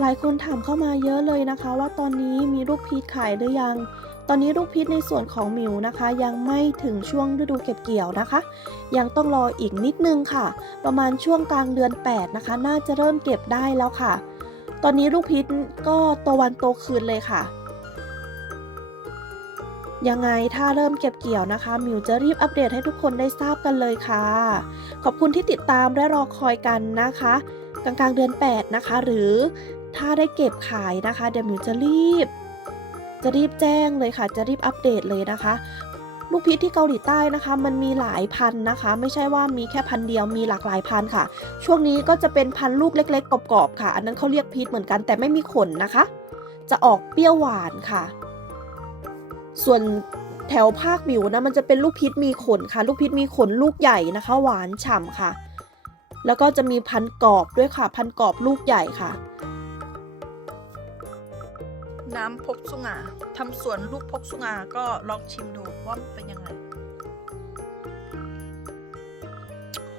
หลายคนถามเข้ามาเยอะเลยนะคะ ว่าตอนนี้มีลูกพีชขายหรือยัง ตอนนี้ลูกพีชในส่วนของหมิวนะคะ ยังไม่ถึงช่วงฤดูเก็บเกี่ยวนะคะ ยังต้องรออีกนิดนึงค่ะ ประมาณช่วงกลางเดือน 8 นะคะ น่าจะเริ่มเก็บได้แล้วค่ะ ตอนนี้ลูกพีชก็โตวันโตคืนเลยค่ะยังไงถ้าเริ่มเก็บเกี่ยวนะคะ มิวจะรีบอัปเดตให้ทุกคนได้ทราบกันเลยค่ะ ขอบคุณที่ติดตามและรอคอยกันนะคะ กลางกลางๆเดือน 8 นะคะ หรือ ถ้าได้เก็บขายนะคะเดี๋ยวมิวจะรีบ จะรีบแจ้งเลยค่ะ จะรีบอัปเดตเลยนะคะ ลูกพีชที่เกาหลีใต้นะคะ มันมีหลายพันนะคะ ไม่ใช่ว่ามีแค่พันเดียวมีหลากหลายพันค่ะ ช่วงนี้ก็จะเป็นพันลูกเล็ก ๆกรอบๆค่ะ อันนั้นเขาเรียกพีชเหมือนกันแต่ไม่มีขนนะคะ จะออกเปรี้ยวหวานค่ะ ส่วนแถวภาคหมิวนะมันจะเป็นลูกพีชมีขนค่ะ ลูกพีชมีขนลูกใหญ่นะคะ หวานฉ่ำค่ะ แล้วก็จะมีพันกรอบด้วยค่ะ พันกรอบลูกใหญ่ค่ะ น้ำพกสุงาทำสวนลูกพกสุงาก็ลองชิมดูว่าเป็นยังไง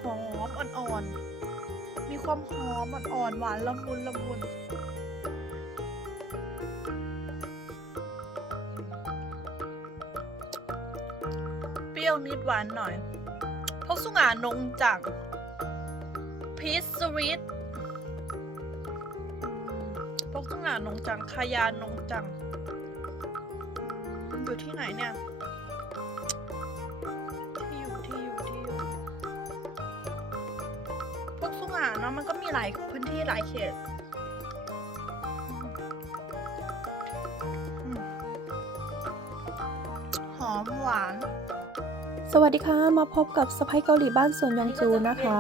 หอมอ่อนๆ มีความหอมอ่อนๆหวานละมุนละมุนเปรี้ยวนิดหวานหน่อยพกสุงานงจังพีชสวีท นานงจังคายานงจัง อยู่ที่ไหนเนี่ย ที่อยู่ที่อยู่ที่อยู่ พวกสุงหาเนาะมันก็มีหลายพื้นที่หลายเขตหอมหวานสวัสดีค่ะมาพบกับสไปเกาหลีบ้านสวนยองจูนะคะ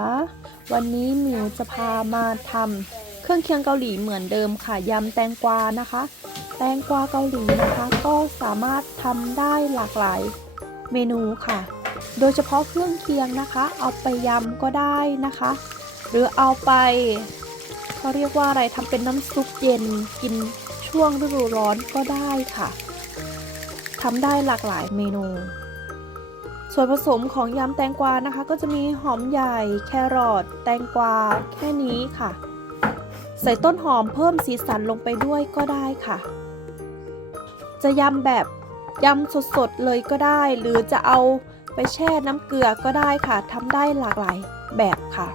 วันนี้หมิวจะพามาทำ เครื่องเคียงเกาหลีเหมือนเดิมค่ะยำแตงกวานะคะ แตงกวาเกาหลีนะคะ ก็สามารถทำได้หลากหลายเมนูค่ะ โดยเฉพาะเครื่องเคียงนะคะ เอาไปยำก็ได้นะคะ หรือเอาไปเขาเรียกว่าอะไรทำเป็นน้ำซุปเย็นกินช่วงฤดูร้อนก็ได้ค่ะทำได้หลากหลายเมนู ส่วนผสมของยำแตงกวานะคะ ก็จะมีหอมใหญ่ แครอทแตงกวาแค่นี้ค่ะ ใส่ต้นหอมเพิ่มสีสันลงไปด้วยก็ได้ค่ะ จะยำแบบยำสดๆเลยก็ได้ หรือจะเอาไปแช่น้ำเกลือก็ได้ค่ะทำได้หลากหลายแบบค่ะ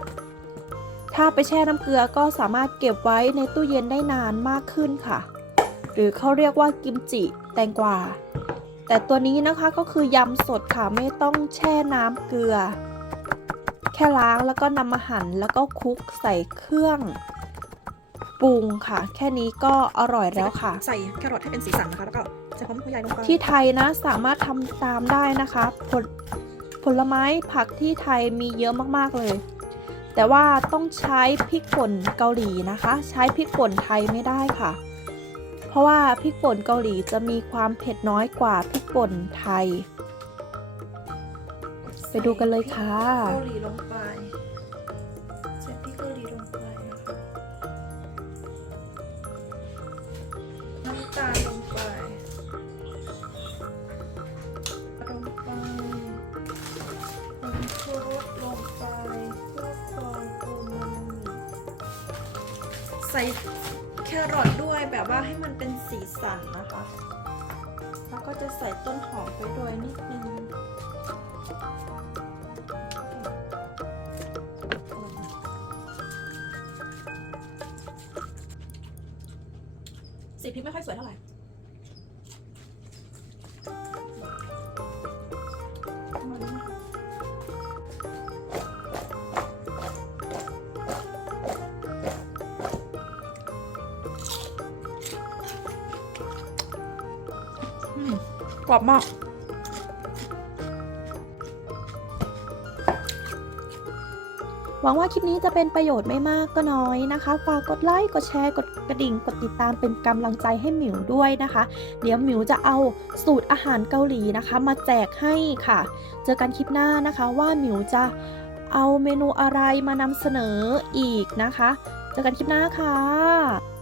ถ้าไปแช่น้ำเกลือก็สามารถเก็บไว้ในตู้เย็นได้นานมากขึ้นค่ะ หรือเขาเรียกว่ากิมจิแตงกวาแต่ตัวนี้นะคะก็คือยำสดค่ะไม่ต้องแช่น้ำเกลือ แค่ล้างแล้วก็นำมาหั่นแล้วก็คลุกใส่เครื่อง ปรุงค่ะ แค่นี้ก็อร่อยแล้วค่ะ ใส่แครอทให้เป็นสีสันนะคะแล้วก็ใส่หอมหัวใหญ่ลงไปที่ไทยนะสามารถทำตามได้นะคะผลผลไม้ผักที่ไทยมีเยอะมากๆเลย แต่ว่าต้องใช้พริกป่นเกาหลีนะคะ ใช้พริกป่นไทยไม่ได้ค่ะ เพราะว่าพริกป่นเกาหลีจะมีความเผ็ดน้อยกว่าพริกป่นไทย ไปดูกันเลยค่ะเกาหลีลงไป น้ำตาลลงไปลงไปผงชูรสลงไปเพื่อความอูมาใส่แครอทด้วยแบบว่าให้มันเป็นสีสันนะคะ แล้วก็จะใส่ต้นหอมไปด้วยนิดนึง สีพริกไม่ค่อยสวยเท่าไหร่อืมกรอบมาก หวังว่าคลิปนี้จะเป็นประโยชน์ไม่มากก็น้อยนะคะ ฝากกดไลค์ กดแชร์ กดกระดิ่ง กดติดตามเป็นกำลังใจให้หมิวด้วยนะคะ เดี๋ยวหมิวจะเอาสูตรอาหารเกาหลีนะคะ มาแจกให้ค่ะ เจอกันคลิปหน้านะคะว่าหมิวจะเอาเมนูอะไรมานำเสนออีกนะคะ เจอกันคลิปหน้าค่ะ